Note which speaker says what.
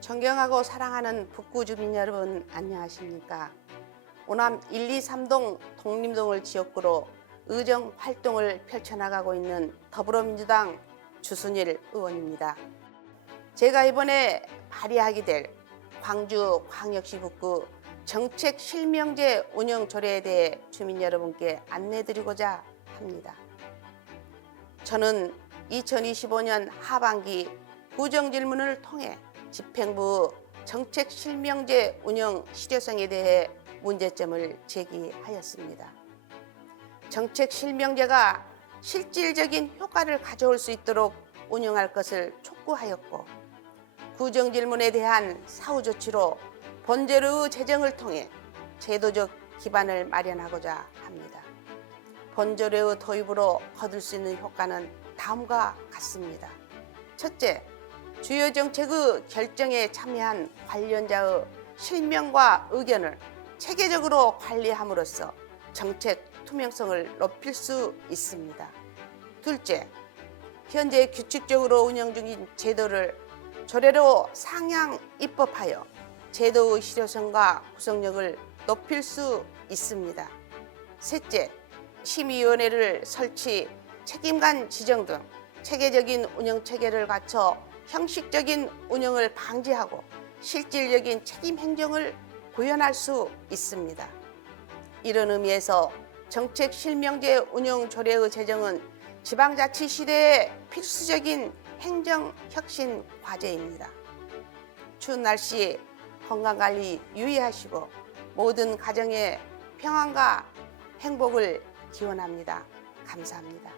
Speaker 1: 존경하고 사랑하는 북구 주민 여러분 안녕하십니까? 오남 1, 2, 3동 독림동을 지역구로 의정 활동을 펼쳐나가고 있는 더불어민주당 주순일 의원입니다. 제가 이번에 발의하게 될 광주 광역시 북구 정책 실명제 운영 조례에 대해 주민 여러분께 안내드리고자 합니다. 저는 2025년 하반기 구정 질문을 통해 집행부 정책 실명제 운영 실효성에 대해 문제점을 제기하였습니다. 정책 실명제가 실질적인 효과를 가져올 수 있도록 운영할 것을 촉구하였고 구정 질문에 대한 사후 조치로 본제로의 재정을 통해 제도적 기반을 마련하고자 합니다. 본조례의 도입으로 거둘 수 있는 효과는 다음과 같습니다. 첫째, 주요 정책의 결정에 참여한 관련자의 실명과 의견을 체계적으로 관리함으로써 정책 투명성을 높일 수 있습니다. 둘째, 현재 규칙적으로 운영 중인 제도를 조례로 상향 입법하여 제도의 실효성과 구성력을 높일 수 있습니다. 셋째, 심의위원회를 설치, 책임관 지정 등 체계적인 운영 체계를 갖춰 형식적인 운영을 방지하고 실질적인 책임 행정을 구현할 수 있습니다. 이런 의미에서 정책 실명제 운영 조례의 제정은 지방자치 시대의 필수적인 행정 혁신 과제입니다. 추운 날씨 건강 관리 유의하시고 모든 가정의 평안과 행복을 기원합니다. 감사합니다.